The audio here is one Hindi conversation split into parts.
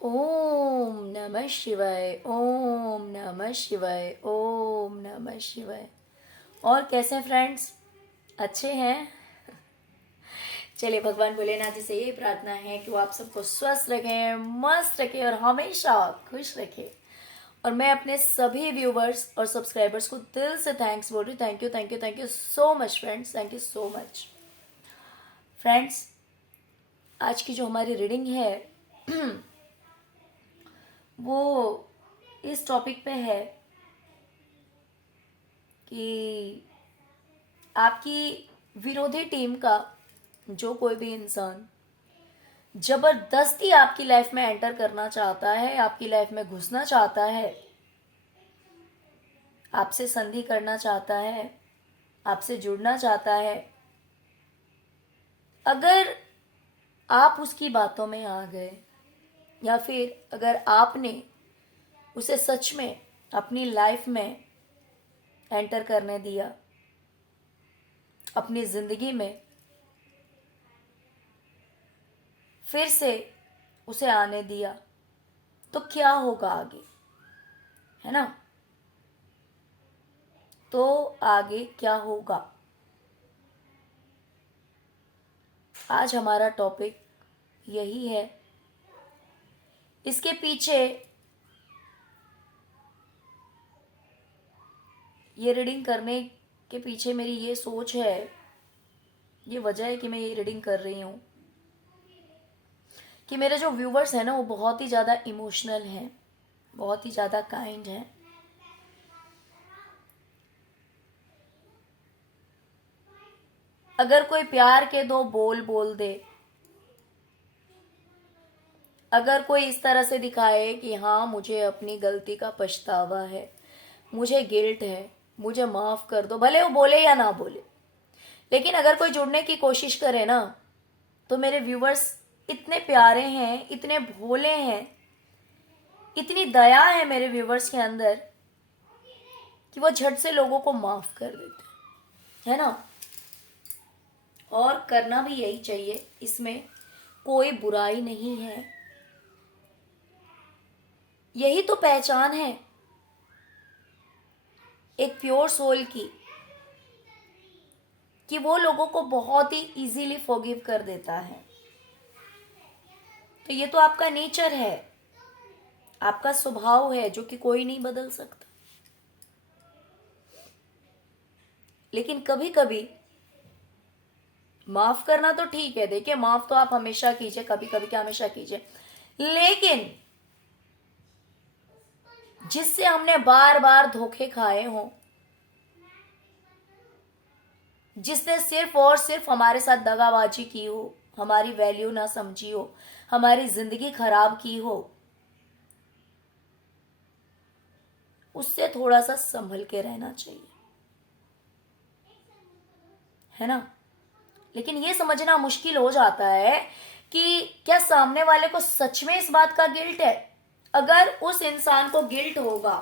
ओम नमः शिवाय। ओम नमः शिवाय। ओम नमः शिवाय। और कैसे हैं फ्रेंड्स? अच्छे हैं? चलिए, भगवान भोलेनाथ जी से यही प्रार्थना है कि वो आप सबको स्वस्थ रखें, मस्त रखें और हमेशा खुश रखें। और मैं अपने सभी व्यूवर्स और सब्सक्राइबर्स को दिल से थैंक्स बोल रही हूँ। Thank you, thank you, thank you so much friends. Thank you so much friends. आज की जो हमारी रीडिंग है वो इस टॉपिक पे है कि आपकी विरोधी टीम का जो कोई भी इंसान जबरदस्ती आपकी लाइफ में एंटर करना चाहता है, आपकी लाइफ में घुसना चाहता है, आपसे संधि करना चाहता है, आपसे जुड़ना चाहता है, अगर आप उसकी बातों में आ गए या फिर अगर आपने उसे सच में अपनी लाइफ में एंटर करने दिया, अपनी जिंदगी में फिर से उसे आने दिया, तो क्या होगा आगे, है ना? तो आगे क्या होगा? आज हमारा टॉपिक यही है। इसके पीछे ये रीडिंग करने के पीछे मेरी ये सोच है, ये वजह है कि मैं ये रीडिंग कर रही हूँ कि मेरे जो व्यूवर्स हैं ना वो बहुत ही ज़्यादा इमोशनल हैं, बहुत ही ज़्यादा काइंड हैं। अगर कोई प्यार के दो बोल बोल दे, अगर कोई इस तरह से दिखाए कि हाँ मुझे अपनी गलती का पछतावा है, मुझे गिल्ट है, मुझे माफ़ कर दो, भले वो बोले या ना बोले, लेकिन अगर कोई जुड़ने की कोशिश करे ना, तो मेरे व्यूवर्स इतने प्यारे हैं, इतने भोले हैं, इतनी दया है मेरे व्यूवर्स के अंदर कि वो झट से लोगों को माफ़ कर देते हैं, है ना? और करना भी यही चाहिए, इसमें कोई बुराई नहीं है। यही तो पहचान है एक प्योर सोल की, कि वो लोगों को बहुत ही इजीली फॉरगिव कर देता है। तो ये तो आपका नेचर है, आपका स्वभाव है जो कि कोई नहीं बदल सकता। लेकिन कभी कभी माफ करना तो ठीक है, देखिए माफ तो आप हमेशा कीजिए, कभी कभी क्या हमेशा कीजिए, लेकिन जिससे हमने बार बार धोखे खाए हों, जिसने सिर्फ और सिर्फ हमारे साथ दगाबाजी की हो, हमारी वैल्यू ना समझी हो, हमारी जिंदगी खराब की हो, उससे थोड़ा सा संभल के रहना चाहिए, है ना? लेकिन ये समझना मुश्किल हो जाता है कि क्या सामने वाले को सच में इस बात का गिल्ट है। अगर उस इंसान को गिल्ट होगा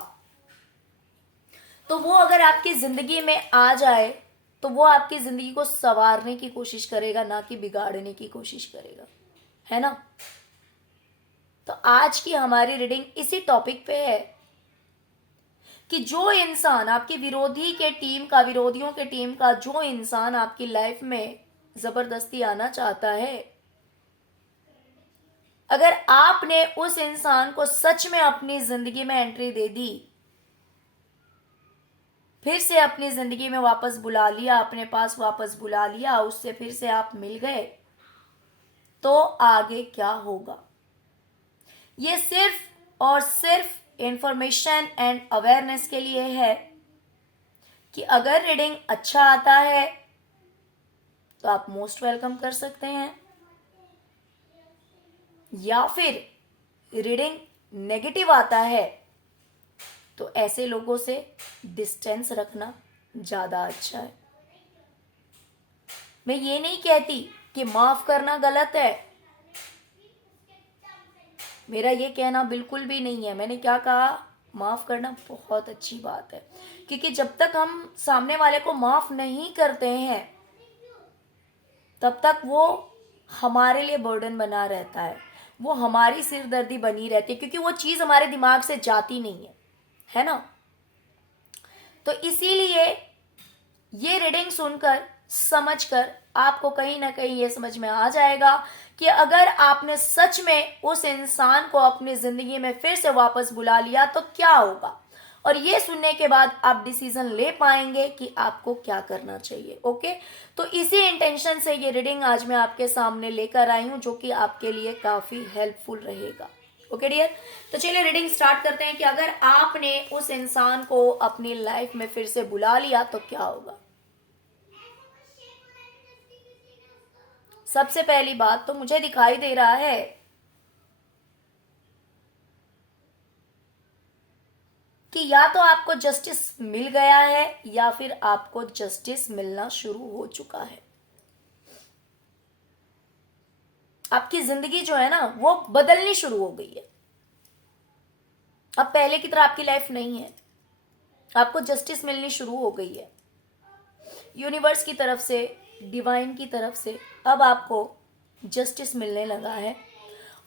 तो वो अगर आपकी जिंदगी में आ जाए तो वो आपकी जिंदगी को संवारने की कोशिश करेगा, ना कि बिगाड़ने की कोशिश करेगा, है ना? तो आज की हमारी रीडिंग इसी टॉपिक पे है कि जो इंसान आपकी विरोधी के टीम का, विरोधियों के टीम का जो इंसान आपकी लाइफ में जबरदस्ती आना चाहता है, अगर आपने उस इंसान को सच में अपनी जिंदगी में एंट्री दे दी, फिर से अपनी जिंदगी में वापस बुला लिया, अपने पास वापस बुला लिया, उससे फिर से आप मिल गए, तो आगे क्या होगा? ये सिर्फ और सिर्फ इंफॉर्मेशन एंड अवेयरनेस के लिए है कि अगर रीडिंग अच्छा आता है तो आप मोस्ट वेलकम कर सकते हैं, या फिर रीडिंग नेगेटिव आता है तो ऐसे लोगों से डिस्टेंस रखना ज्यादा अच्छा है। मैं ये नहीं कहती कि माफ करना गलत है, मेरा ये कहना बिल्कुल भी नहीं है। मैंने क्या कहा? माफ करना बहुत अच्छी बात है, क्योंकि जब तक हम सामने वाले को माफ नहीं करते हैं तब तक वो हमारे लिए बर्डन बना रहता है, वो हमारी सिरदर्दी बनी रहती है, क्योंकि वो चीज हमारे दिमाग से जाती नहीं है ना। तो इसीलिए ये रीडिंग सुनकर समझकर आपको कहीं ना कहीं ये समझ में आ जाएगा कि अगर आपने सच में उस इंसान को अपनी जिंदगी में फिर से वापस बुला लिया तो क्या होगा, और ये सुनने के बाद आप डिसीजन ले पाएंगे कि आपको क्या करना चाहिए। ओके, तो इसी इंटेंशन से ये रीडिंग आज मैं आपके सामने लेकर आई हूं, जो कि आपके लिए काफी हेल्पफुल रहेगा। ओके डियर, तो चलिए रीडिंग स्टार्ट करते हैं कि अगर आपने उस इंसान को अपनी लाइफ में फिर से बुला लिया तो क्या होगा। सबसे पहली बात तो मुझे दिखाई दे रहा है कि या तो आपको जस्टिस मिल गया है या फिर आपको जस्टिस मिलना शुरू हो चुका है। आपकी जिंदगी जो है ना वो बदलनी शुरू हो गई है। अब पहले की तरह आपकी लाइफ नहीं है, आपको जस्टिस मिलनी शुरू हो गई है यूनिवर्स की तरफ से, डिवाइन की तरफ से। अब आपको जस्टिस मिलने लगा है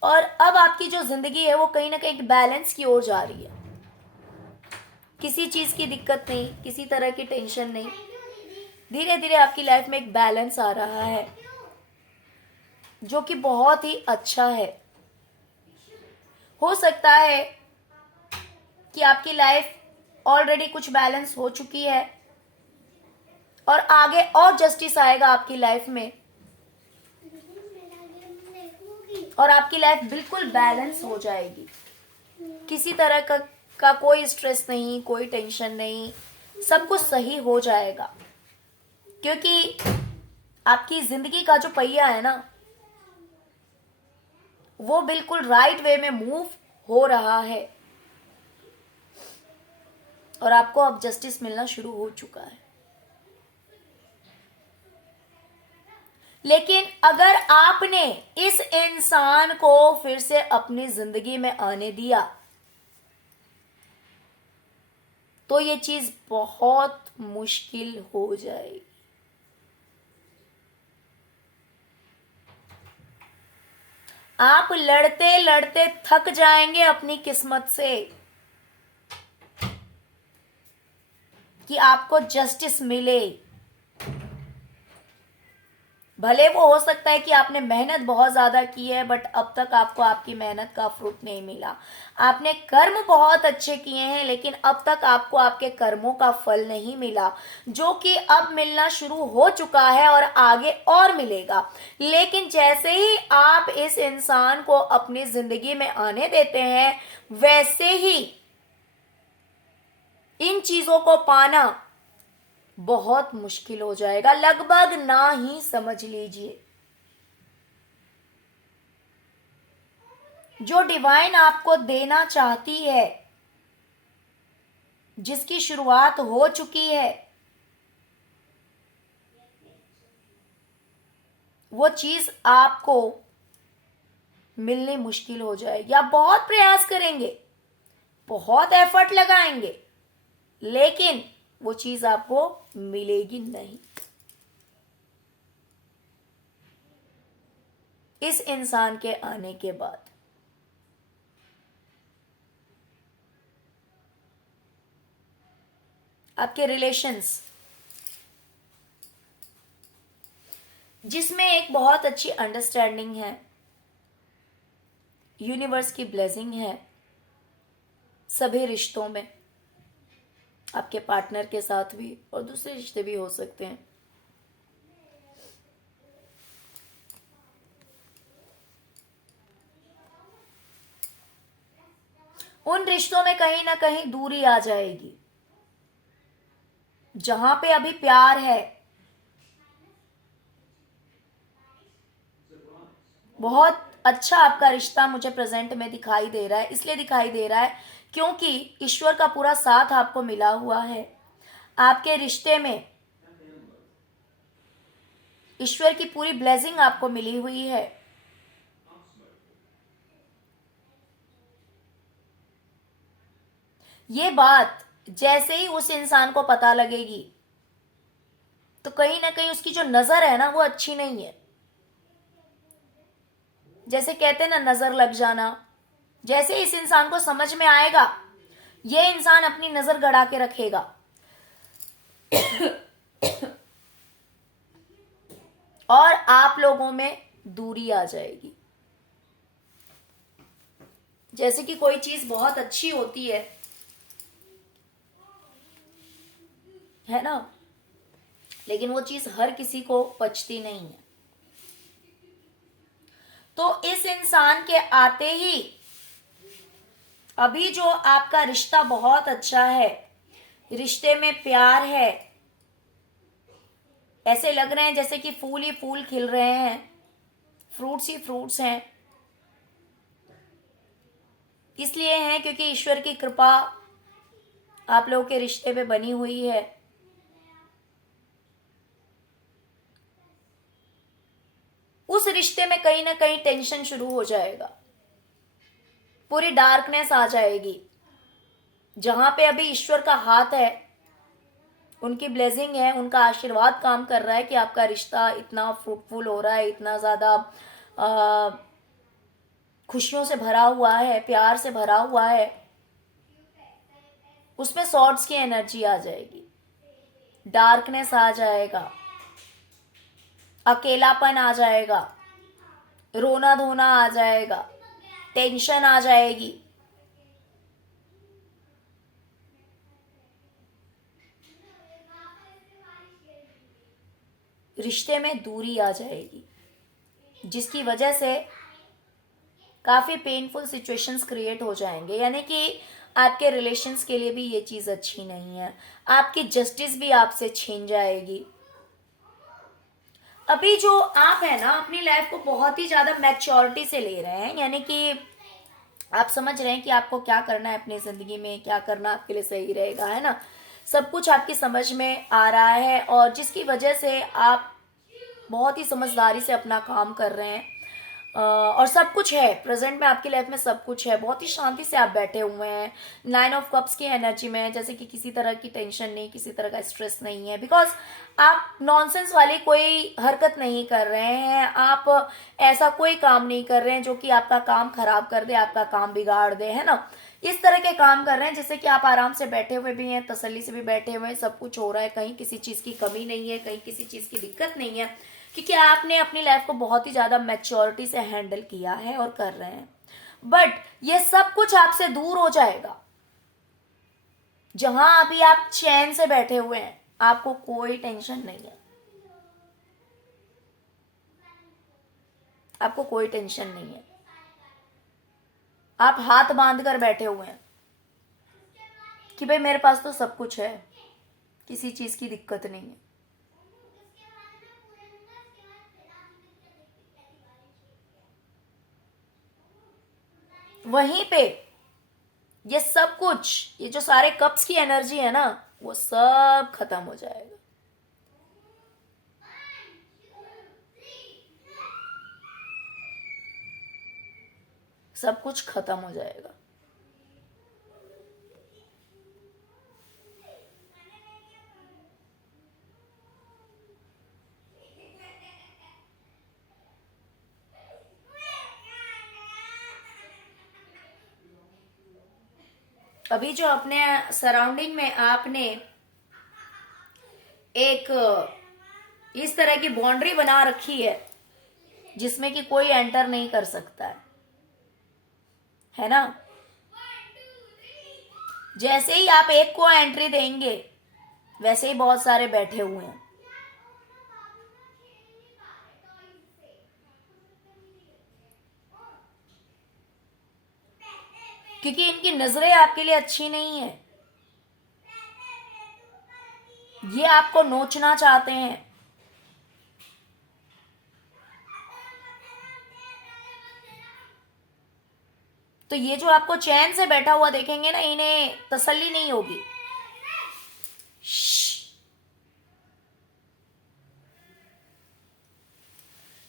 और अब आपकी जो जिंदगी है वो कहीं ना कहीं बैलेंस की ओर जा रही है। किसी चीज की दिक्कत नहीं, किसी तरह की टेंशन नहीं, धीरे धीरे आपकी लाइफ में एक बैलेंस आ रहा है जो कि बहुत ही अच्छा है। हो सकता है कि आपकी लाइफ ऑलरेडी कुछ बैलेंस हो चुकी है और आगे और जस्टिस आएगा आपकी लाइफ में और आपकी लाइफ बिल्कुल बैलेंस हो जाएगी। किसी तरह का कोई स्ट्रेस नहीं, कोई टेंशन नहीं, सब कुछ सही हो जाएगा, क्योंकि आपकी जिंदगी का जो पहिया है ना वो बिल्कुल राइट वे में मूव हो रहा है और आपको अब जस्टिस मिलना शुरू हो चुका है। लेकिन अगर आपने इस इंसान को फिर से अपनी जिंदगी में आने दिया तो ये चीज बहुत मुश्किल हो जाएगी। आप लड़ते लड़ते थक जाएंगे अपनी किस्मत से कि आपको जस्टिस मिले। भले वो हो सकता है कि आपने मेहनत बहुत ज्यादा की है बट अब तक आपको आपकी मेहनत का फ्रूट नहीं मिला। आपने कर्म बहुत अच्छे किए हैं लेकिन अब तक आपको आपके कर्मों का फल नहीं मिला, जो कि अब मिलना शुरू हो चुका है और आगे और मिलेगा। लेकिन जैसे ही आप इस इंसान को अपनी जिंदगी में आने देते हैं वैसे ही इन चीजों को पाना बहुत मुश्किल हो जाएगा, लगभग ना ही समझ लीजिए। जो डिवाइन आपको देना चाहती है, जिसकी शुरुआत हो चुकी है, वो चीज आपको मिलनी मुश्किल हो जाएगी। आप बहुत प्रयास करेंगे, बहुत एफर्ट लगाएंगे, लेकिन वो चीज आपको मिलेगी नहीं। इस इंसान के आने के बाद आपके रिलेशंस जिसमें एक बहुत अच्छी अंडरस्टैंडिंग है, यूनिवर्स की ब्लेसिंग है सभी रिश्तों में, आपके पार्टनर के साथ भी और दूसरे रिश्ते भी हो सकते हैं। उन रिश्तों में कहीं ना कहीं दूरी आ जाएगी। जहां पे अभी प्यार है, बहुत अच्छा आपका रिश्ता मुझे प्रेजेंट में दिखाई दे रहा है। इसलिए दिखाई दे रहा है क्योंकि ईश्वर का पूरा साथ आपको मिला हुआ है। आपके रिश्ते में ईश्वर की पूरी ब्लेसिंग आपको मिली हुई है। ये बात जैसे ही उस इंसान को पता लगेगी तो कहीं ना कहीं उसकी जो नजर है ना वो अच्छी नहीं है। जैसे कहते हैं ना, नजर लग जाना, जैसे इस इंसान को समझ में आएगा, ये इंसान अपनी नजर गड़ा के रखेगा। और आप लोगों में दूरी आ जाएगी। जैसे कि कोई चीज बहुत अच्छी होती है ना, लेकिन वो चीज हर किसी को पचती नहीं है। तो इस इंसान के आते ही अभी जो आपका रिश्ता बहुत अच्छा है, रिश्ते में प्यार है, ऐसे लग रहे हैं जैसे कि फूल ही फूल खिल रहे हैं, फ्रूट्स ही फ्रूट्स हैं। इसलिए हैं क्योंकि ईश्वर की कृपा आप लोगों के रिश्ते पे बनी हुई है। उस रिश्ते में कहीं ना कहीं टेंशन शुरू हो जाएगा, पूरी डार्कनेस आ जाएगी। जहां पे अभी ईश्वर का हाथ है, उनकी ब्लेसिंग है, उनका आशीर्वाद काम कर रहा है कि आपका रिश्ता इतना फ्रूटफुल हो रहा है, इतना ज्यादा खुशियों से भरा हुआ है, प्यार से भरा हुआ है, उसमें सॉर्ड्स की एनर्जी आ जाएगी, डार्कनेस आ जाएगा, अकेलापन आ जाएगा, रोना धोना आ जाएगा, टेंशन आ जाएगी। रिश्ते में दूरी आ जाएगी, जिसकी वजह से काफी पेनफुल सिचुएशंस क्रिएट हो जाएंगे। यानी कि आपके रिलेशंस के लिए भी ये चीज अच्छी नहीं है। आपकी जस्टिस भी आपसे छीन जाएगी। अभी जो आप है ना, अपनी लाइफ को बहुत ही ज्यादा मैच्योरिटी से ले रहे हैं, यानी कि आप समझ रहे हैं कि आपको क्या करना है अपनी जिंदगी में, क्या करना आपके लिए सही रहेगा, है ना। सब कुछ आपकी समझ में आ रहा है, और जिसकी वजह से आप बहुत ही समझदारी से अपना काम कर रहे हैं। और सब कुछ है प्रेजेंट में आपकी लाइफ में, सब कुछ है, बहुत ही शांति से आप बैठे हुए हैं। 9 ऑफ कप्स की एनर्जी में, जैसे कि किसी तरह की टेंशन नहीं, किसी तरह का स्ट्रेस नहीं है, बिकॉज आप नॉनसेंस वाली कोई हरकत नहीं कर रहे हैं। आप ऐसा कोई काम नहीं कर रहे हैं जो कि आपका काम खराब कर दे, आपका काम बिगाड़ दे, है ना। इस तरह के काम कर रहे हैं जिससे कि आप आराम से बैठे हुए भी हैं, तसल्ली से भी बैठे हुए हैं, सब कुछ हो रहा है, कहीं किसी चीज की कमी नहीं है, कहीं किसी चीज की दिक्कत नहीं है, क्योंकि आपने अपनी लाइफ को बहुत ही ज्यादा मैच्योरिटी से हैंडल किया है और कर रहे हैं। बट ये सब कुछ आपसे दूर हो जाएगा। जहां अभी आप चैन से बैठे हुए हैं, आपको कोई टेंशन नहीं है, आपको कोई टेंशन नहीं है, आप हाथ बांध कर बैठे हुए हैं कि भाई मेरे पास तो सब कुछ है, किसी चीज की दिक्कत नहीं है। वहीं पे ये सब कुछ, ये जो सारे कप्स की एनर्जी है ना, वो सब खत्म हो जाएगा। सब कुछ खत्म हो जाएगा। अभी जो अपने सराउंडिंग में आपने एक इस तरह की बाउंड्री बना रखी है जिसमें कि कोई एंटर नहीं कर सकता है ना। जैसे ही आप एक को एंट्री देंगे, वैसे ही बहुत सारे बैठे हुए हैं, क्योंकि इनकी नजरें आपके लिए अच्छी नहीं है। ये आपको नोचना चाहते हैं। तो ये जो आपको चैन से बैठा हुआ देखेंगे ना, इन्हें तसल्ली नहीं होगी।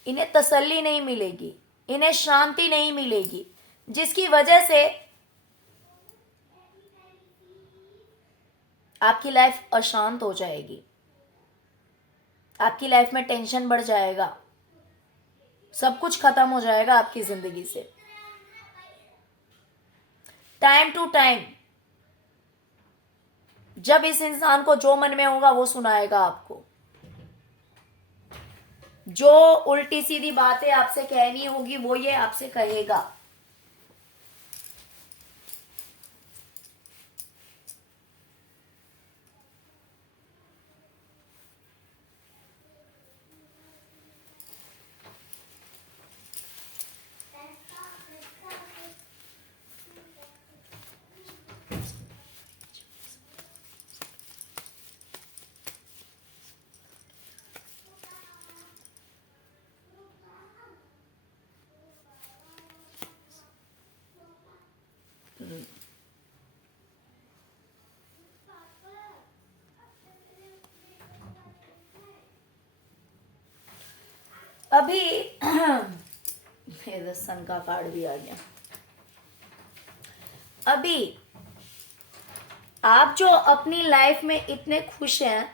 इन्हें तसल्ली नहीं मिलेगी, इन्हें शांति नहीं मिलेगी, जिसकी वजह से आपकी लाइफ अशांत हो जाएगी, आपकी लाइफ में टेंशन बढ़ जाएगा। सब कुछ खत्म हो जाएगा आपकी जिंदगी से। टाइम टू टाइम जब इस इंसान को जो मन में होगा वो सुनाएगा आपको। जो उल्टी सीधी बातें आपसे कहनी होगी वो ये आपसे कहेगा। अभी इधर सन का कार्ड भी आ गया। अभी आप जो अपनी लाइफ में इतने खुश हैं,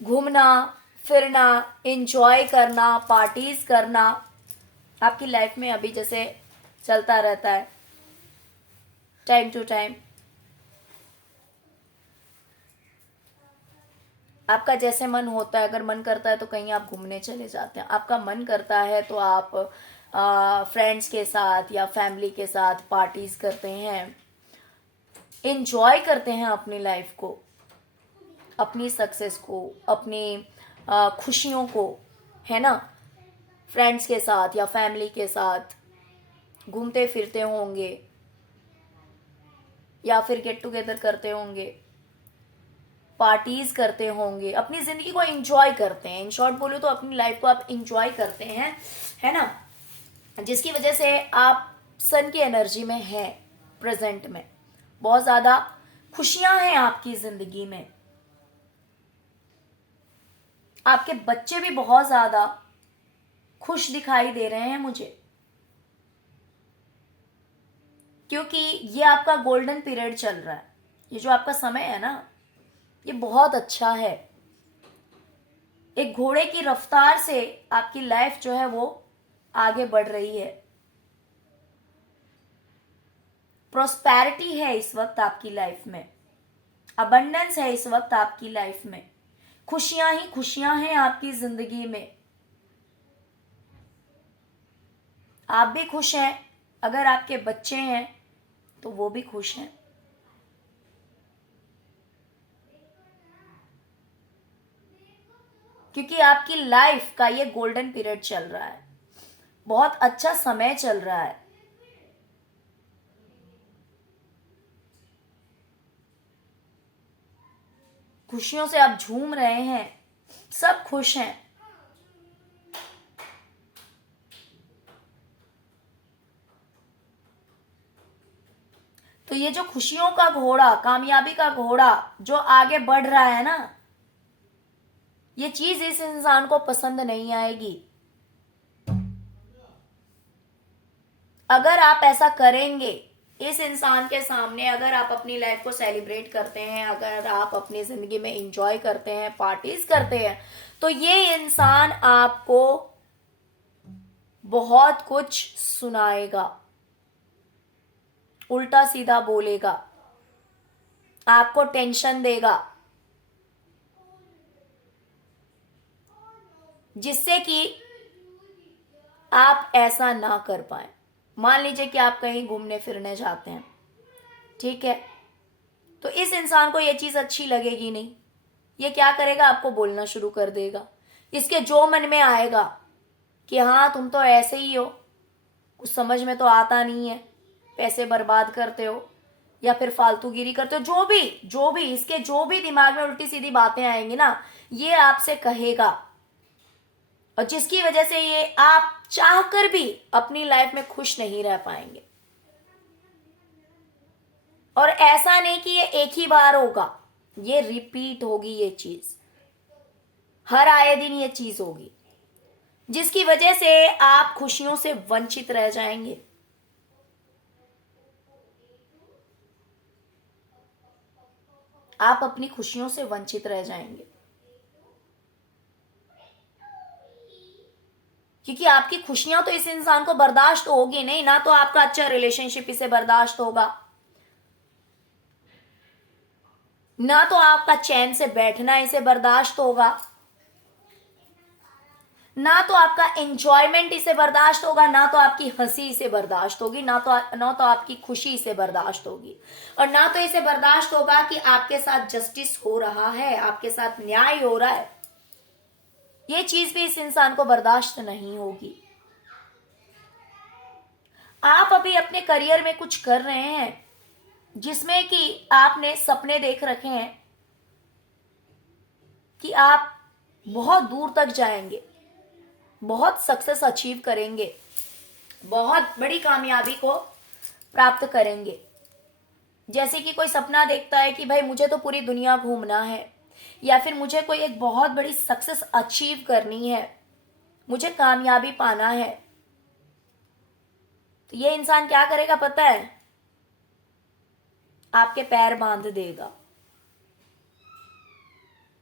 घूमना फिरना, एंजॉय करना, पार्टीज करना आपकी लाइफ में अभी जैसे चलता रहता है टाइम टू टाइम। आपका जैसे मन होता है, अगर मन करता है तो कहीं आप घूमने चले जाते हैं, आपका मन करता है तो आप फ्रेंड्स के साथ या फैमिली के साथ पार्टीज करते हैं, एंजॉय करते हैं अपनी लाइफ को, अपनी सक्सेस को, अपनी खुशियों को, है ना। फ्रेंड्स के साथ या फैमिली के साथ घूमते फिरते होंगे या फिर गेट टुगेदर करते होंगे, पार्टीज करते होंगे, अपनी जिंदगी को एंजॉय करते हैं। इन शॉर्ट बोलूं तो अपनी लाइफ को आप एंजॉय करते हैं, है ना, जिसकी वजह से आप सन की एनर्जी में हैं, प्रेजेंट में बहुत ज्यादा खुशियां हैं आपकी जिंदगी में। आपके बच्चे भी बहुत ज्यादा खुश दिखाई दे रहे हैं मुझे, क्योंकि ये आपका गोल्डन पीरियड चल रहा है। ये जो आपका समय है ना, ये बहुत अच्छा है। एक घोड़े की रफ्तार से आपकी लाइफ जो है वो आगे बढ़ रही है। प्रोस्पेरिटी है इस वक्त आपकी लाइफ में, अबंडेंस है इस वक्त आपकी लाइफ में, खुशियां ही खुशियां हैं आपकी जिंदगी में। आप भी खुश हैं, अगर आपके बच्चे हैं तो वो भी खुश हैं। क्योंकि आपकी लाइफ का ये गोल्डन पीरियड चल रहा है, बहुत अच्छा समय चल रहा है। खुशियों से आप झूम रहे हैं, सब खुश हैं। तो ये जो खुशियों का घोड़ा, कामयाबी का घोड़ा जो आगे बढ़ रहा है ना, ये चीज इस इंसान को पसंद नहीं आएगी। अगर आप ऐसा करेंगे इस इंसान के सामने, अगर आप अपनी लाइफ को सेलिब्रेट करते हैं, अगर आप अपनी जिंदगी में एंजॉय करते हैं, पार्टीज करते हैं, तो ये इंसान आपको बहुत कुछ सुनाएगा, उल्टा सीधा बोलेगा, आपको टेंशन देगा, जिससे कि आप ऐसा ना कर पाए। मान लीजिए कि आप कहीं घूमने फिरने जाते हैं, ठीक है, तो इस इंसान को यह चीज अच्छी लगेगी नहीं। ये क्या करेगा, आपको बोलना शुरू कर देगा। इसके जो मन में आएगा कि हाँ तुम तो ऐसे ही हो, कुछ समझ में तो आता नहीं है, पैसे बर्बाद करते हो या फिर फालतूगिरी करते हो, जो भी इसके जो भी दिमाग में उल्टी सीधी बातें आएंगी ना, ये आपसे कहेगा। और जिसकी वजह से ये आप चाहकर भी अपनी लाइफ में खुश नहीं रह पाएंगे। और ऐसा नहीं कि ये एक ही बार होगा, ये रिपीट होगी, ये चीज हर आए दिन ये चीज होगी, जिसकी वजह से आप खुशियों से वंचित रह जाएंगे। आप अपनी खुशियों से वंचित रह जाएंगे। क्योंकि आपकी खुशियां तो इस इंसान को बर्दाश्त होगी नहीं, ना तो आपका अच्छा रिलेशनशिप इसे बर्दाश्त होगा, ना तो आपका चैन से बैठना इसे बर्दाश्त होगा, ना तो आपका एंजॉयमेंट इसे बर्दाश्त होगा, ना तो आपकी हंसी इसे बर्दाश्त होगी, ना तो आपकी खुशी इसे बर्दाश्त होगी, और ना तो इसे बर्दाश्त होगा कि आपके साथ जस्टिस हो रहा है, आपके साथ न्याय हो रहा है। ये चीज भी इस इंसान को बर्दाश्त नहीं होगी। आप अभी अपने करियर में कुछ कर रहे हैं जिसमें कि आपने सपने देख रखे हैं कि आप बहुत दूर तक जाएंगे, बहुत सक्सेस अचीव करेंगे, बहुत बड़ी कामयाबी को प्राप्त करेंगे। जैसे कि कोई सपना देखता है कि भाई मुझे तो पूरी दुनिया घूमना है, या फिर मुझे कोई एक बहुत बड़ी सक्सेस अचीव करनी है, मुझे कामयाबी पाना है। तो ये इंसान क्या करेगा पता है? आपके पैर बांध देगा।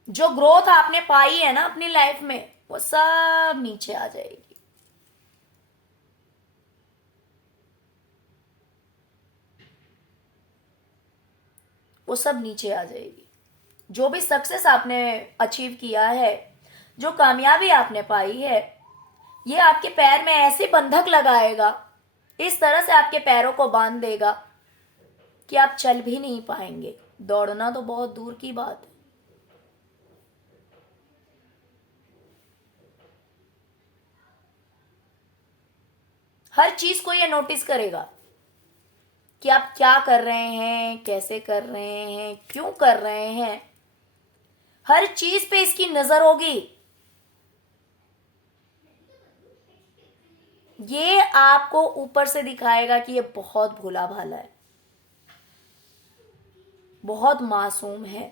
जो ग्रोथ आपने पाई है ना अपनी लाइफ में, वो सब नीचे आ जाएगी। वो सब नीचे आ जाएगी। जो भी सक्सेस आपने अचीव किया है, जो कामयाबी आपने पाई है, ये आपके पैर में ऐसे बंधक लगाएगा, इस तरह से आपके पैरों को बांध देगा कि आप चल भी नहीं पाएंगे। दौड़ना तो बहुत दूर की बात है। हर चीज को ये नोटिस करेगा कि आप क्या कर रहे हैं, कैसे कर रहे हैं, क्यों कर रहे हैं। हर चीज पे इसकी नजर होगी। ये आपको ऊपर से दिखाएगा कि ये बहुत भोला भाला है, बहुत मासूम है,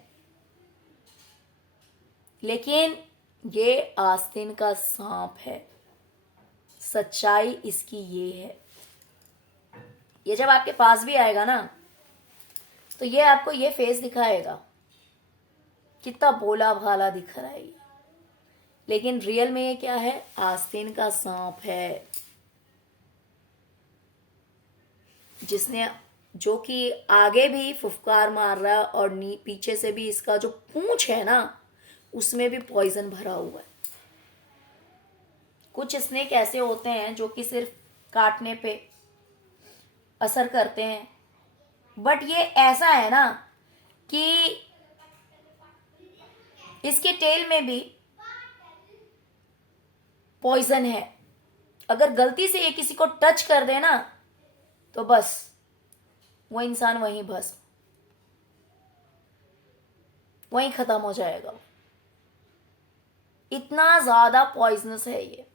लेकिन ये आस्तीन का सांप है। सच्चाई इसकी ये है। ये जब आपके पास भी आएगा ना, तो ये आपको ये फेस दिखाएगा, कितना भोला भाला दिख रहा है ये, लेकिन रियल में ये क्या है? आस्तीन का सांप है, जिसने जो कि आगे भी फुफकार मार रहा है और पीछे से भी इसका जो पूंछ है ना, उसमें भी पॉइजन भरा हुआ है। कुछ स्नेक ऐसे होते हैं जो कि सिर्फ काटने पे असर करते हैं, बट ये ऐसा है ना कि इसके टेल में भी पॉइजन है। अगर गलती से ये किसी को टच कर दे ना, तो बस वो इंसान वहीं भस्म, वहीं खत्म हो जाएगा। इतना ज्यादा पॉइजनस है ये।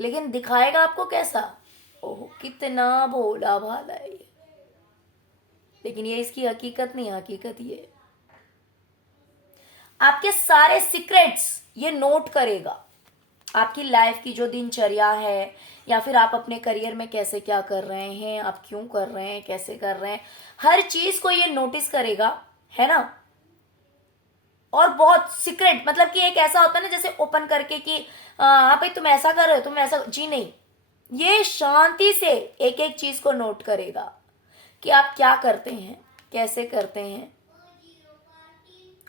लेकिन दिखाएगा आपको कैसा? ओह कितना भोला भाला है ये। लेकिन ये इसकी हकीकत नहीं, हकीकत ये आपके सारे सीक्रेट्स ये नोट करेगा। आपकी लाइफ की जो दिनचर्या है, या फिर आप अपने करियर में कैसे क्या कर रहे हैं, आप क्यों कर रहे हैं, कैसे कर रहे हैं, हर चीज को ये नोटिस करेगा, है ना। और बहुत सीक्रेट, मतलब कि एक ऐसा होता है ना जैसे ओपन करके कि हाँ भाई तुम ऐसा कर रहे हो, तुम ऐसा, जी नहीं। ये शांति से एक एक चीज को नोट करेगा कि आप क्या करते हैं, कैसे करते हैं,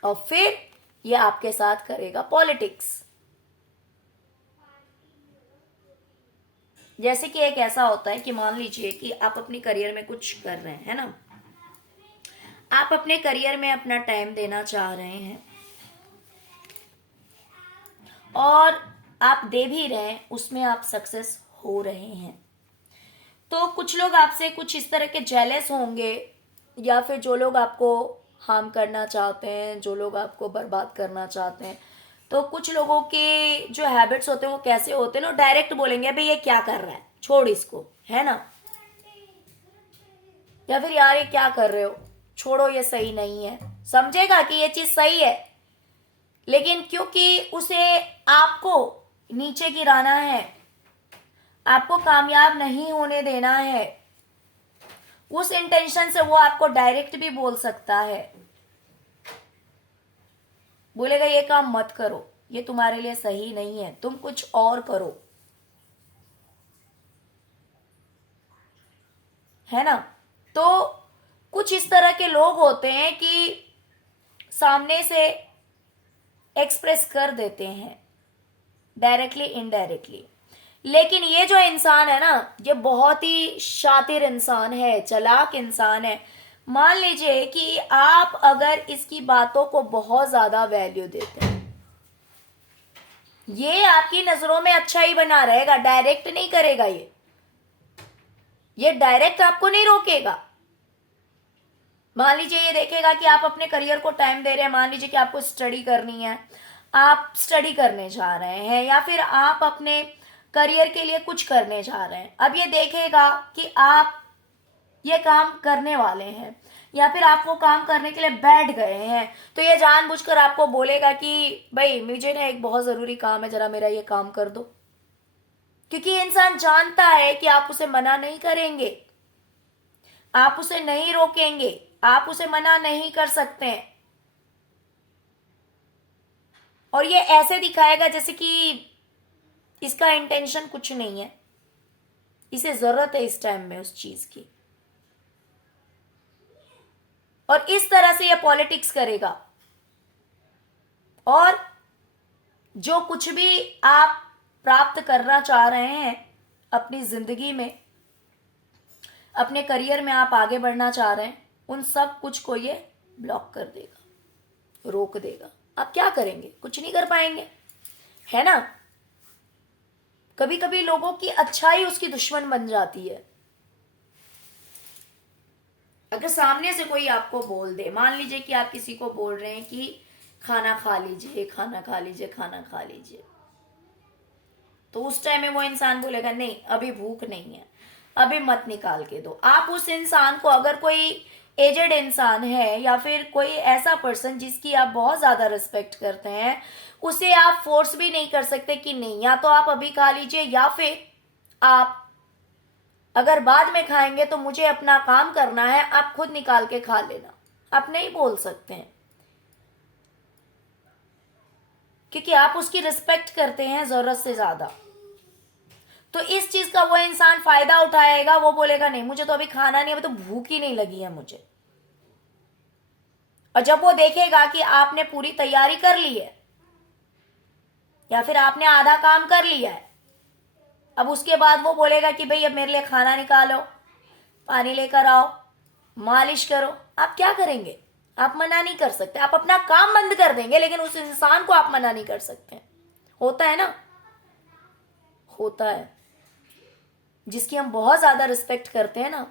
और फिर ये आपके साथ करेगा पॉलिटिक्स। जैसे कि एक ऐसा होता है कि मान लीजिए कि आप अपने करियर में कुछ कर रहे हैं, है ना, आप अपने करियर में अपना टाइम देना चाह रहे हैं और आप दे भी रहे हैं, उसमें आप सक्सेस हो रहे हैं, तो कुछ लोग आपसे कुछ इस तरह के जेलस होंगे, या फिर जो लोग आपको हार्म करना चाहते हैं, जो लोग आपको बर्बाद करना चाहते हैं, तो कुछ लोगों के जो हैबिट्स होते हैं वो कैसे होते हैं ना, डायरेक्ट बोलेंगे भाई ये क्या कर रहा है, छोड़ इसको, है ना, या फिर यार ये क्या कर रहे हो, छोड़ो ये सही नहीं है। समझेगा कि ये चीज सही है, लेकिन क्योंकि उसे आपको नीचे गिराना है, आपको कामयाब नहीं होने देना है, उस इंटेंशन से वो आपको डायरेक्ट भी बोल सकता है, बोलेगा ये काम मत करो, ये तुम्हारे लिए सही नहीं है, तुम कुछ और करो, है ना। तो कुछ इस तरह के लोग होते हैं कि सामने से एक्सप्रेस कर देते हैं डायरेक्टली इनडायरेक्टली, लेकिन ये जो इंसान है ना, ये बहुत ही शातिर इंसान है, चालाक इंसान है। मान लीजिए कि आप अगर इसकी बातों को बहुत ज्यादा वैल्यू देते हैं, ये आपकी नजरों में अच्छा ही बना रहेगा, डायरेक्ट नहीं करेगा, ये डायरेक्ट आपको नहीं रोकेगा। मान लीजिए ये देखेगा कि आप अपने करियर को टाइम दे रहे हैं, मान लीजिए कि आपको स्टडी करनी है, आप स्टडी करने जा रहे हैं, या फिर आप अपने करियर के लिए कुछ करने जा रहे हैं। अब ये देखेगा कि आप ये काम करने वाले हैं, या फिर आप वो काम करने के लिए बैठ गए हैं, तो ये जानबूझकर आपको बोलेगा कि भाई मुझे ना एक बहुत जरूरी काम है, जरा मेरा ये काम कर दो। क्योंकि ये इंसान जानता है कि आप उसे मना नहीं करेंगे, आप उसे नहीं रोकेंगे, आप उसे मना नहीं कर सकते हैं। और ये ऐसे दिखाएगा जैसे कि इसका इंटेंशन कुछ नहीं है, इसे जरूरत है इस टाइम में उस चीज की, और इस तरह से ये पॉलिटिक्स करेगा। और जो कुछ भी आप प्राप्त करना चाह रहे हैं अपनी जिंदगी में, अपने करियर में आप आगे बढ़ना चाह रहे हैं, उन सब कुछ को ये ब्लॉक कर देगा, रोक देगा। आप क्या करेंगे? कुछ नहीं कर पाएंगे, है ना। कभी कभी लोगों की अच्छाई उसकी दुश्मन बन जाती है। अगर सामने से कोई आपको बोल दे, मान लीजिए कि आप किसी को बोल रहे हैं कि खाना खा लीजिए, खाना खा लीजिए, खाना खा लीजिए, तो उस टाइम में वो इंसान बोलेगा नहीं अभी भूख नहीं है, अभी मत निकाल के दो। आप उस इंसान को, अगर कोई एजेड इंसान है या फिर कोई ऐसा पर्सन जिसकी आप बहुत ज्यादा रिस्पेक्ट करते हैं, उसे आप फोर्स भी नहीं कर सकते कि नहीं, या तो आप अभी खा लीजिए, या फिर आप अगर बाद में खाएंगे तो मुझे अपना काम करना है, आप खुद निकाल के खा लेना। आप नहीं बोल सकते हैं, क्योंकि आप उसकी रिस्पेक्ट करते हैं जरूरत से ज्यादा। तो इस चीज का वो इंसान फायदा उठाएगा, वो बोलेगा नहीं मुझे तो अभी खाना नहीं, अभी तो भूख ही नहीं लगी है मुझे। और जब वो देखेगा कि आपने पूरी तैयारी कर ली है, या फिर आपने आधा काम कर लिया है, अब उसके बाद वो बोलेगा कि भाई अब मेरे लिए खाना निकालो, पानी लेकर आओ, मालिश करो। आप क्या करेंगे? आप मना नहीं कर सकते, आप अपना काम बंद कर देंगे, लेकिन उस इंसान को आप मना नहीं कर सकते। होता है ना, होता है। जिसकी हम बहुत ज्यादा रिस्पेक्ट करते हैं ना,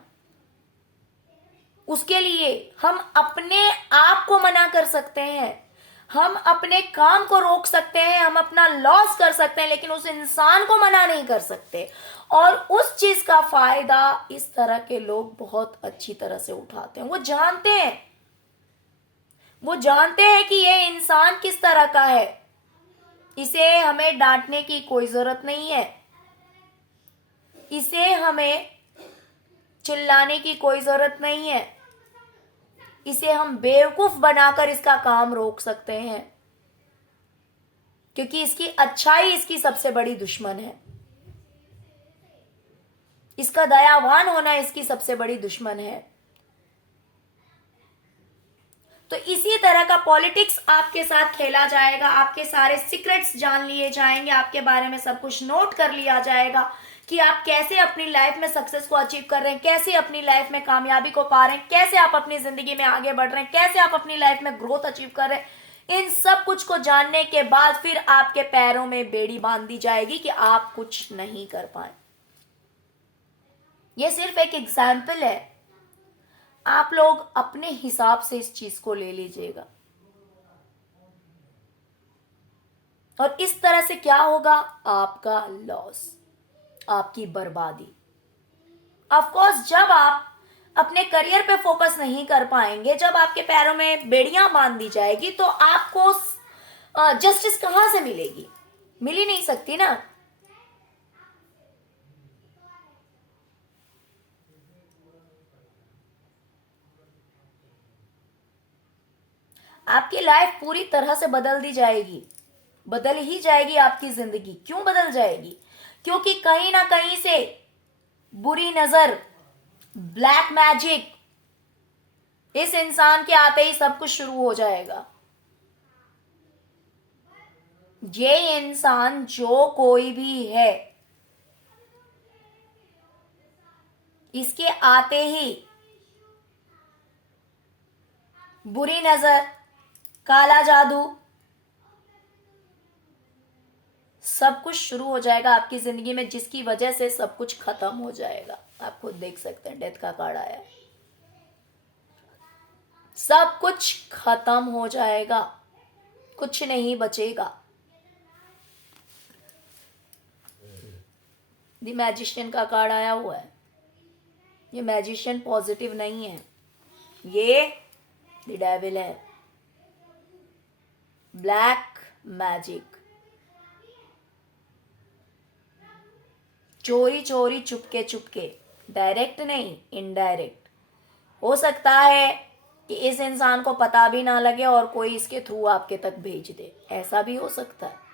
उसके लिए हम अपने आप को मना कर सकते हैं, हम अपने काम को रोक सकते हैं, हम अपना लॉस कर सकते हैं, लेकिन उस इंसान को मना नहीं कर सकते। और उस चीज का फायदा इस तरह के लोग बहुत अच्छी तरह से उठाते हैं। वो जानते हैं, वो जानते हैं कि ये इंसान किस तरह का है, इसे हमें डांटने की कोई जरूरत नहीं है, इसे हमें चिल्लाने की कोई जरूरत नहीं है, इसे हम बेवकूफ बनाकर इसका काम रोक सकते हैं, क्योंकि इसकी अच्छाई इसकी सबसे बड़ी दुश्मन है, इसका दयावान होना इसकी सबसे बड़ी दुश्मन है। तो इसी तरह का पॉलिटिक्स आपके साथ खेला जाएगा, आपके सारे सीक्रेट्स जान लिए जाएंगे, आपके बारे में सब कुछ नोट कर लिया जाएगा कि आप कैसे अपनी लाइफ में सक्सेस को अचीव कर रहे हैं, कैसे अपनी लाइफ में कामयाबी को पा रहे हैं, कैसे आप अपनी जिंदगी में आगे बढ़ रहे हैं, कैसे आप अपनी लाइफ में ग्रोथ अचीव कर रहे हैं। इन सब कुछ को जानने के बाद फिर आपके पैरों में बेड़ी बांध दी जाएगी कि आप कुछ नहीं कर पाए। यह सिर्फ एक एग्जाम्पल है, आप लोग अपने हिसाब से इस चीज को ले लीजिएगा। और इस तरह से क्या होगा? आपका लॉस, आपकी बर्बादी। ऑफ कोर्स जब आप अपने करियर पे फोकस नहीं कर पाएंगे, जब आपके पैरों में बेड़ियां बांध दी जाएगी, तो आपको जस्टिस कहां से मिलेगी? मिल ही नहीं सकती ना। आपकी लाइफ पूरी तरह से बदल दी जाएगी, बदल ही जाएगी आपकी जिंदगी। क्यों बदल जाएगी? क्योंकि कहीं ना कहीं से बुरी नजर, ब्लैक मैजिक, इस इंसान के आते ही सब कुछ शुरू हो जाएगा। ये इंसान जो कोई भी है, इसके आते ही बुरी नजर, काला जादू, सब कुछ शुरू हो जाएगा आपकी जिंदगी में, जिसकी वजह से सब कुछ खत्म हो जाएगा। आप खुद देख सकते हैं, डेथ का कार्ड आया है। सब कुछ खत्म हो जाएगा, कुछ नहीं बचेगा। द मैजिशियन का कार्ड आया हुआ है। ये मैजिशियन पॉजिटिव नहीं है, ये द डेविल है। ब्लैक मैजिक, चोरी चोरी, चुपके चुपके, डायरेक्ट नहीं, इनडायरेक्ट। हो सकता है कि इस इंसान को पता भी ना लगे और कोई इसके थ्रू आपके तक भेज दे, ऐसा भी हो सकता है।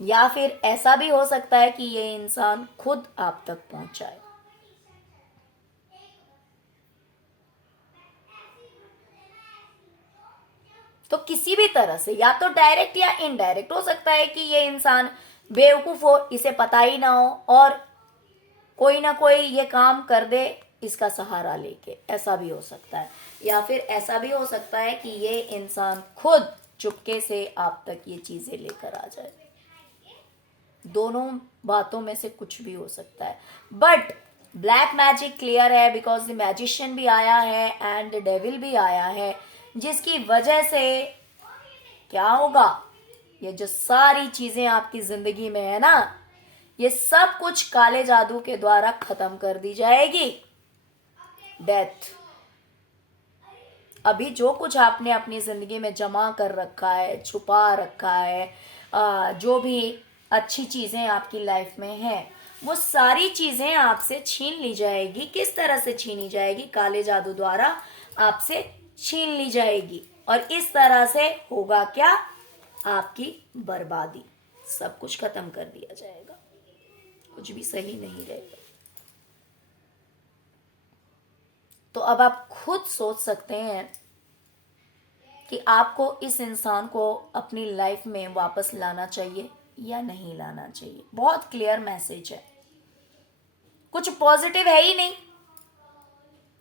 या फिर ऐसा भी हो सकता है कि ये इंसान खुद आप तक पहुंचाए। तो किसी भी तरह से, या तो डायरेक्ट या इनडायरेक्ट, हो सकता है कि ये इंसान बेवकूफ हो, इसे पता ही ना हो, और कोई ना कोई ये काम कर दे इसका सहारा लेके, ऐसा भी हो सकता है। या फिर ऐसा भी हो सकता है कि ये इंसान खुद चुपके से आप तक ये चीजें लेकर आ जाए। दोनों बातों में से कुछ भी हो सकता है, बट ब्लैक मैजिक क्लियर है, बिकॉज द मैजिशियन भी आया है एंड द डेविल भी आया है, जिसकी वजह से क्या होगा, ये जो सारी चीजें आपकी जिंदगी में है ना, ये सब कुछ काले जादू के द्वारा खत्म कर दी जाएगी। डेथ, अभी जो कुछ आपने अपनी जिंदगी में जमा कर रखा है, छुपा रखा है, जो भी अच्छी चीजें आपकी लाइफ में हैं, वो सारी चीजें आपसे छीन ली जाएगी। किस तरह से छीनी जाएगी? काले जादू द्वारा आपसे छीन ली जाएगी। और इस तरह से होगा क्या? आपकी बर्बादी, सब कुछ खत्म कर दिया जाएगा, कुछ भी सही नहीं रहेगा। तो अब आप खुद सोच सकते हैं कि आपको इस इंसान को अपनी लाइफ में वापस लाना चाहिए या नहीं लाना चाहिए। बहुत क्लियर मैसेज है, कुछ पॉजिटिव है ही नहीं,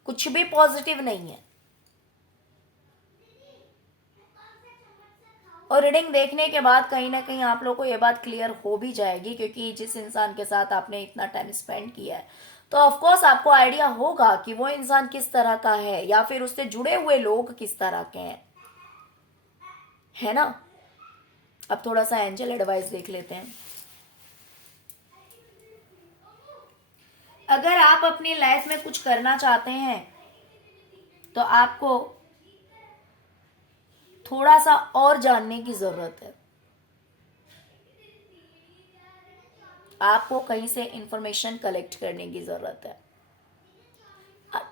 कुछ भी पॉजिटिव नहीं है। और रीडिंग देखने के बाद कहीं ना कहीं आप लोगों को ये बात क्लियर हो भी जाएगी, क्योंकि जिस इंसान के साथ आपने इतना टाइम स्पेंड किया है, तो ऑफकोर्स आपको आइडिया होगा कि वो इंसान किस तरह का है, या फिर उससे जुड़े हुए लोग किस तरह के हैं, है ना। अब थोड़ा सा एंजल एडवाइस देख लेते हैं। अगर आप अपनी लाइफ में कुछ करना चाहते हैं तो आपको थोड़ा सा और जानने की जरूरत है। आपको कहीं से इंफॉर्मेशन कलेक्ट करने की जरूरत है।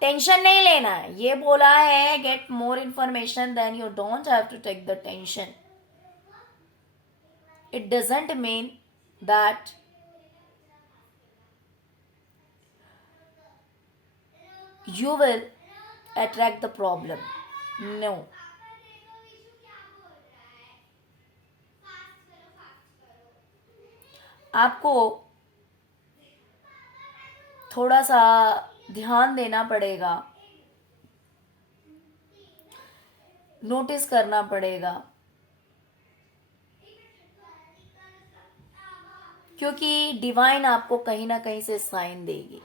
टेंशन नहीं लेना है, ये बोला है get more information, then you don't have to take the tension. It doesn't mean that you will attract the problem. No. आपको थोड़ा सा ध्यान देना पड़ेगा, नोटिस करना पड़ेगा, क्योंकि डिवाइन आपको कहीं ना कहीं से साइन देगी।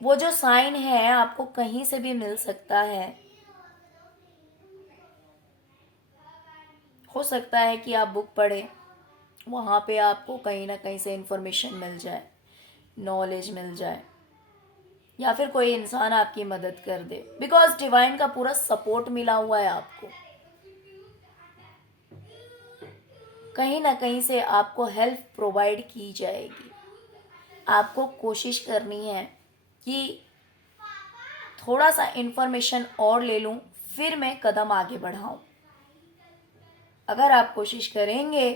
वो जो साइन है आपको कहीं से भी मिल सकता है। हो सकता है कि आप बुक पढ़ें, वहाँ पे आपको कहीं ना कहीं से इंफॉर्मेशन मिल जाए, नॉलेज मिल जाए, या फिर कोई इंसान आपकी मदद कर दे, बिकॉज डिवाइन का पूरा सपोर्ट मिला हुआ है आपको। कहीं ना कहीं से आपको हेल्प प्रोवाइड की जाएगी। आपको कोशिश करनी है कि थोड़ा सा इंफॉर्मेशन और ले लूं, फिर मैं कदम आगे बढ़ाऊं। अगर आप कोशिश करेंगे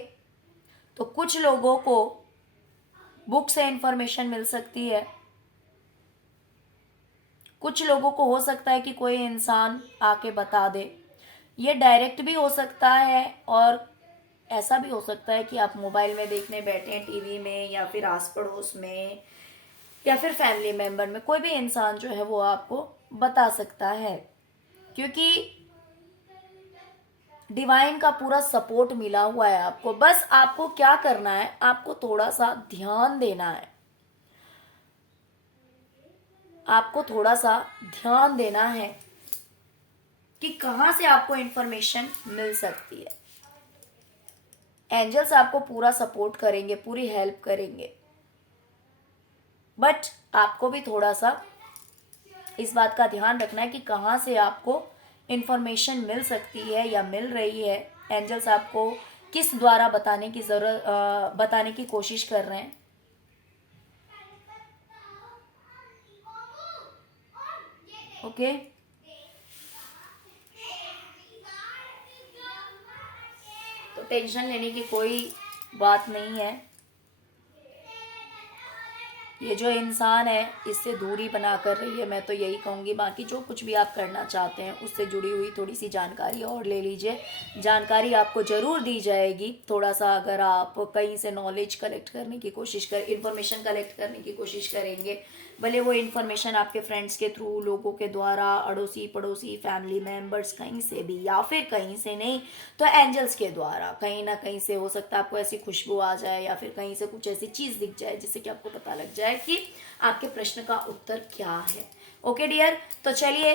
तो कुछ लोगों को बुक से इंफॉर्मेशन मिल सकती है, कुछ लोगों को हो सकता है कि कोई इंसान आके बता दे। ये डायरेक्ट भी हो सकता है और ऐसा भी हो सकता है कि आप मोबाइल में देखने बैठे हैं, टीवी में, या फिर आस पड़ोस में, या फिर फैमिली मेंबर में कोई भी इंसान जो है वो आपको बता सकता है, क्योंकि डिवाइन का पूरा सपोर्ट मिला हुआ है आपको। बस आपको क्या करना है, आपको थोड़ा सा ध्यान देना है, आपको थोड़ा सा ध्यान देना है कि कहां से आपको इंफॉर्मेशन मिल सकती है। एंजल्स आपको पूरा सपोर्ट करेंगे, पूरी हेल्प करेंगे, बट आपको भी थोड़ा सा इस बात का ध्यान रखना है कि कहां से आपको इंफॉर्मेशन मिल सकती है या मिल रही है। एंजल्स आपको किस द्वारा बताने की कोशिश कर रहे हैं। ओके, तो टेंशन लेने की कोई बात नहीं है। ये जो इंसान है इससे दूरी बना कर रही है, मैं तो यही कहूँगी। बाकी जो कुछ भी आप करना चाहते हैं उससे जुड़ी हुई थोड़ी सी जानकारी और ले लीजिए, जानकारी आपको ज़रूर दी जाएगी। थोड़ा सा अगर आप कहीं से नॉलेज कलेक्ट करने की कोशिश इन्फॉर्मेशन कलेक्ट करने की कोशिश करेंगे, भले वो इन्फॉर्मेशन आपके फ्रेंड्स के थ्रू, लोगों के द्वारा, अड़ोसी पड़ोसी, फैमिली मेम्बर्स, कहीं से भी, या फिर कहीं से नहीं तो एंजल्स के द्वारा कहीं ना कहीं से हो सकता है आपको ऐसी खुशबू आ जाए, या फिर कहीं से कुछ ऐसी चीज़ दिख जाए जिससे कि आपको पता लग जाए कि आपके प्रश्न का उत्तर क्या है। ओके डियर, तो चलिए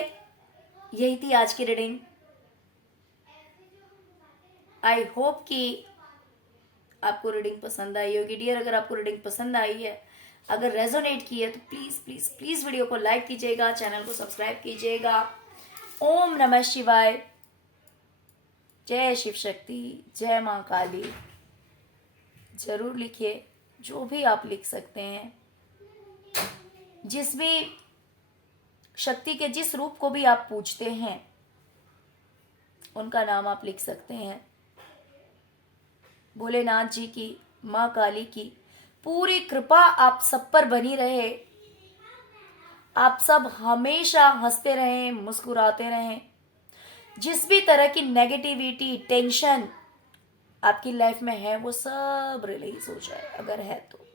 यही थी आज की रीडिंग। आई होप कि आपको रीडिंग पसंद आई होगी डियर। अगर आपको रीडिंग पसंद आई है, अगर रेजोनेट की है, तो प्लीज़ प्लीज़ प्लीज़ वीडियो को लाइक कीजिएगा, चैनल को सब्सक्राइब कीजिएगा। ओम नमः शिवाय, जय शिव शक्ति, जय माँ काली। जरूर लिखिए जो भी आप लिख सकते हैं, जिस भी शक्ति के जिस रूप को भी आप पूजते हैं उनका नाम आप लिख सकते हैं। भोलेनाथ जी की, माँ काली की पूरी कृपा आप सब पर बनी रहे, आप सब हमेशा हंसते रहें, मुस्कुराते रहें। जिस भी तरह की नेगेटिविटी, टेंशन आपकी लाइफ में है वो सब रिलीज हो जाए, अगर है तो।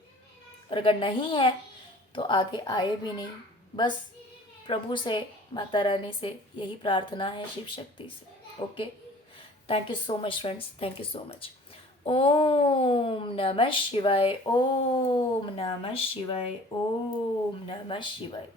और अगर नहीं है तो आगे आए भी नहीं। बस प्रभु से, माता रानी से यही प्रार्थना है, शिव शक्ति से। Okay, thank you so much friends, thank you so much. ओम नमः शिवाय, ओम नमः शिवाय, ओम नमः शिवाय।